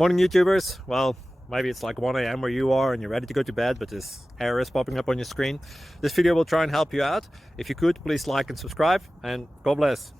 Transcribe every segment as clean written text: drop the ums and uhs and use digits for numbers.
Morning YouTubers. Well, maybe it's like 1 a.m. where you are and you're ready to go to bed, but this error is popping up on your screen. This video will try and help you out. If you could, please like and subscribe, and God bless.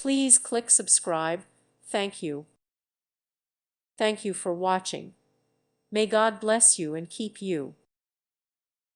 Please click subscribe. Thank you. Thank you for watching. May God bless you and keep you.